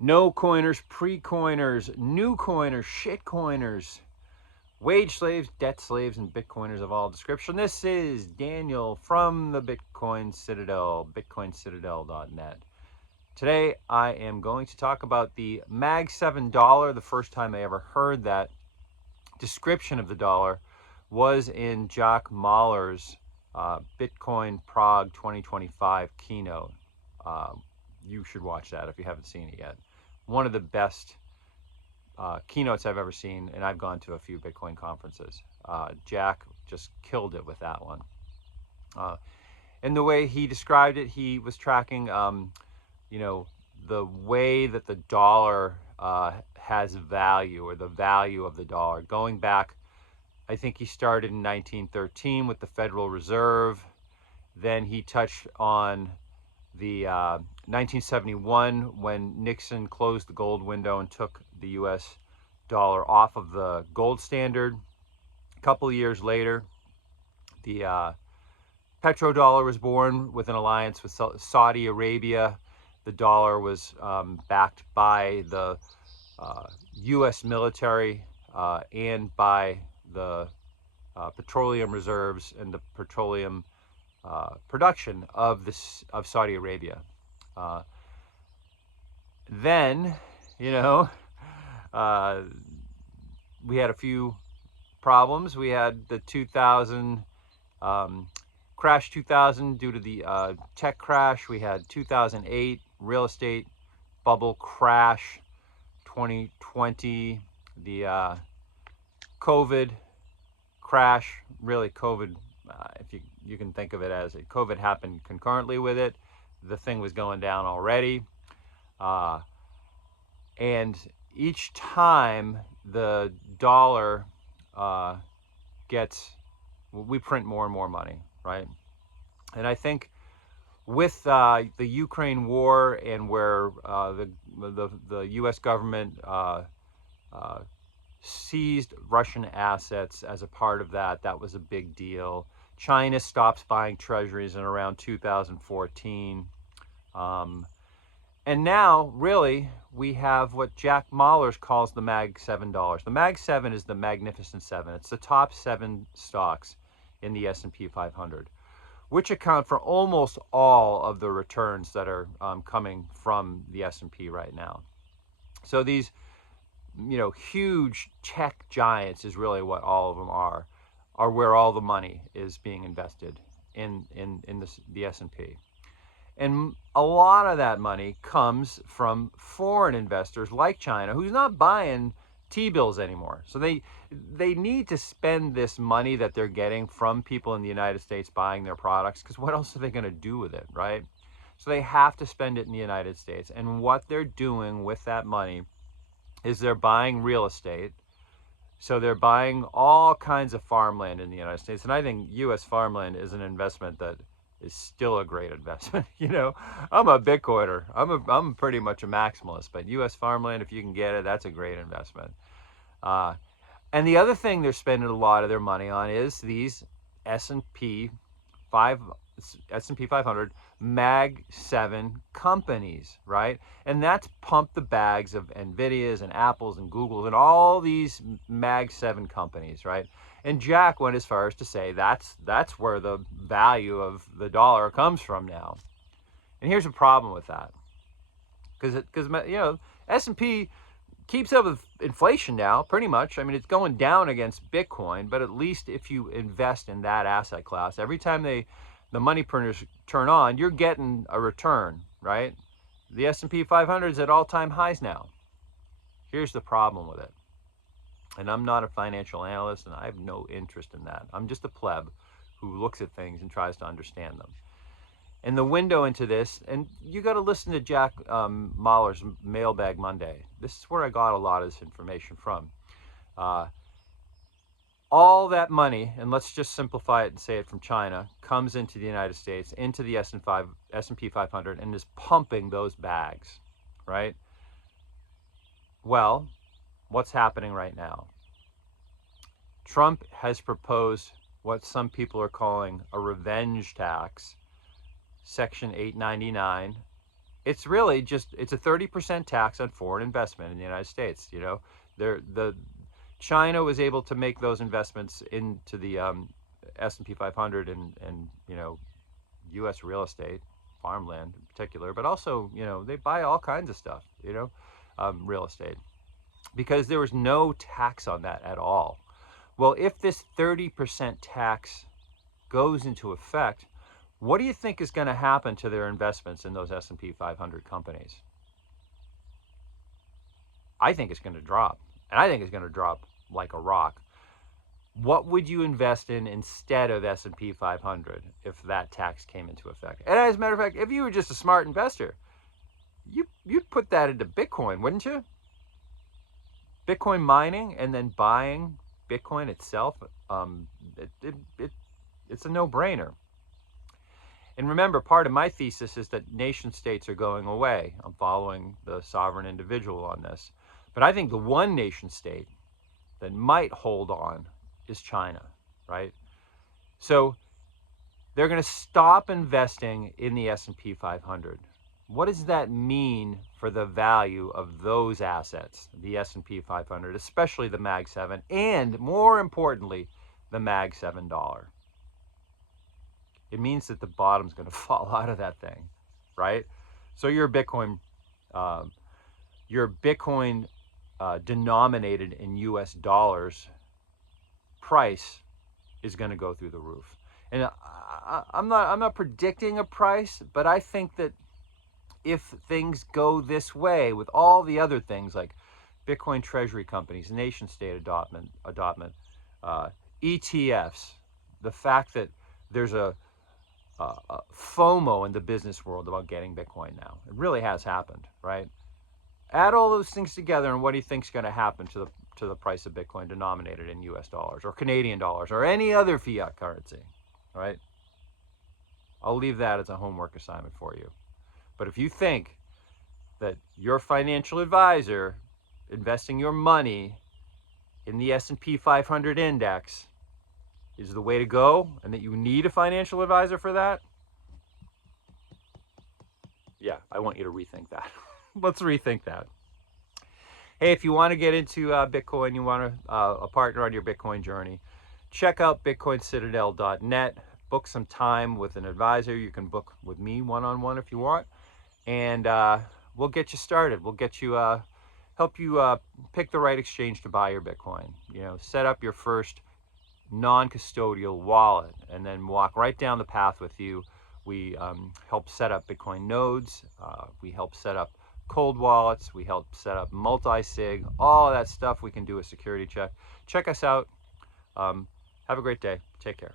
No coiners, pre-coiners, new coiners, shit coiners, wage slaves, debt slaves, and Bitcoiners of all description. This is Daniel from the Bitcoin Citadel, bitcoincitadel.net. Today I am going to talk about the Mag $7. The first time I ever heard that description of the dollar was in Jack Mallers' Bitcoin Prague 2025 keynote. You should watch that if you haven't seen it yet. One of the best keynotes I've ever seen, and I've gone to a few Bitcoin conferences. Jack just killed it with that one. And the way he described it, he was tracking, the way that the dollar has value, or the value of the dollar. Going back, I think he started in 1913 with the Federal Reserve. Then he touched on the 1971 when Nixon closed the gold window and took the U.S. dollar off of the gold standard. A couple of years later, the Petro Dollar was born with an alliance with Saudi Arabia. The dollar was backed by the U.S. military and by the petroleum reserves and the petroleum production of Saudi Arabia. Then, we had a few problems. We had the 2000 crash 2000 due to the tech crash. We had 2008 real estate bubble crash, 2020 the COVID crash. Really, COVID, if you can think of it as it, COVID happened concurrently with it. The thing was going down already, and each time the dollar we print more and more money, right? And I think with the Ukraine war, and where the U.S. government seized Russian assets as a part of that, that was a big deal. China stops buying treasuries in around 2014. And now, really, we have what Jack Mallers calls the Mag $7. The Mag 7 is the Magnificent 7. It's the top 7 stocks in the S&P 500, which account for almost all of the returns that are coming from the S&P right now. So these, huge tech giants is really what all of them are where all the money is being invested in the S&P. And a lot of that money comes from foreign investors like China, who's not buying T-bills anymore. So they need to spend this money that they're getting from people in the United States buying their products, because what else are they going to do with it, right? So they have to spend it in the United States. And what they're doing with that money is they're buying real estate. So they're buying all kinds of farmland in the United States. And I think U.S. farmland is an investment that is still a great investment. I'm a Bitcoiner. I'm pretty much a maximalist, but U.S. farmland, if you can get it, that's a great investment. And the other thing they're spending a lot of their money on is these S&P 500 Mag 7 companies, right? And that's pumped the bags of Nvidias and Apples and Googles and all these Mag 7 companies, right? And Jack went as far as to say that's where the value of the dollar comes from now. And here's a problem with that, because S&P keeps up with inflation now, pretty much. I mean, it's going down against Bitcoin, but at least if you invest in that asset class, every time the money printers turn on, you're getting a return, right? The S&P 500 is at all-time highs now. Here's the problem with it. And I'm not a financial analyst, and I have no interest in that. I'm just a pleb who looks at things and tries to understand them. And the window into this, and you got to listen to Jack Mallers' Mailbag Monday. This is where I got a lot of this information from. All that money, and let's just simplify it and say it from China, comes into the United States, into the S&P 500, and is pumping those bags, right? Well, what's happening right now? Trump has proposed what some people are calling a revenge tax, Section 899. it's really just, it's a 30% tax on foreign investment in the United States. You know, China was able to make those investments into the S&P 500 and you know, U.S. real estate, farmland in particular, but also, you know, they buy all kinds of stuff, you know, real estate, because there was no tax on that at all. Well, if this 30% tax goes into effect, what do you think is going to happen to their investments in those S&P 500 companies? I think it's going to drop, and I think it's going to drop like a rock. What would you invest in instead of S&P 500 if that tax came into effect? And as a matter of fact, if you were just a smart investor, you'd put that into Bitcoin, wouldn't you? Bitcoin mining and then buying Bitcoin itself, it's a no-brainer. And remember, part of my thesis is that nation states are going away. I'm following the sovereign individual on this. But I think the one nation state that might hold on is China, right? So they're going to stop investing in the S&P 500. What does that mean for the value of those assets, the S&P 500, especially the Mag 7, and more importantly, the Mag $7? It means that the bottom's going to fall out of that thing, right? So your Bitcoin denominated in US dollars price is going to go through the roof. And I'm not predicting a price, but I think that if things go this way with all the other things like Bitcoin treasury companies, nation state adoption, ETFs, the fact that there's a FOMO in the business world about getting Bitcoin now. It really has happened, right? Add all those things together, and what do you think is going to happen to the price of Bitcoin denominated in US dollars or Canadian dollars or any other fiat currency, right? I'll leave that as a homework assignment for you. But if you think that your financial advisor investing your money in the S&P 500 index is the way to go, and that you need a financial advisor for that, yeah, I want you to rethink that. Let's rethink that. Hey, if you want to get into Bitcoin, you want a partner on your Bitcoin journey, check out bitcoincitadel.net. Book some time with an advisor. You can book with me one-on-one if you want, and we'll get you started. We'll get you help you pick the right exchange to buy your Bitcoin. You know, set up your first non-custodial wallet, and then walk right down the path with you. We help set up Bitcoin nodes. We help set up cold wallets. We help set up multi-sig. All of that stuff we can do a security check. Check us out. Have a great day. Take care.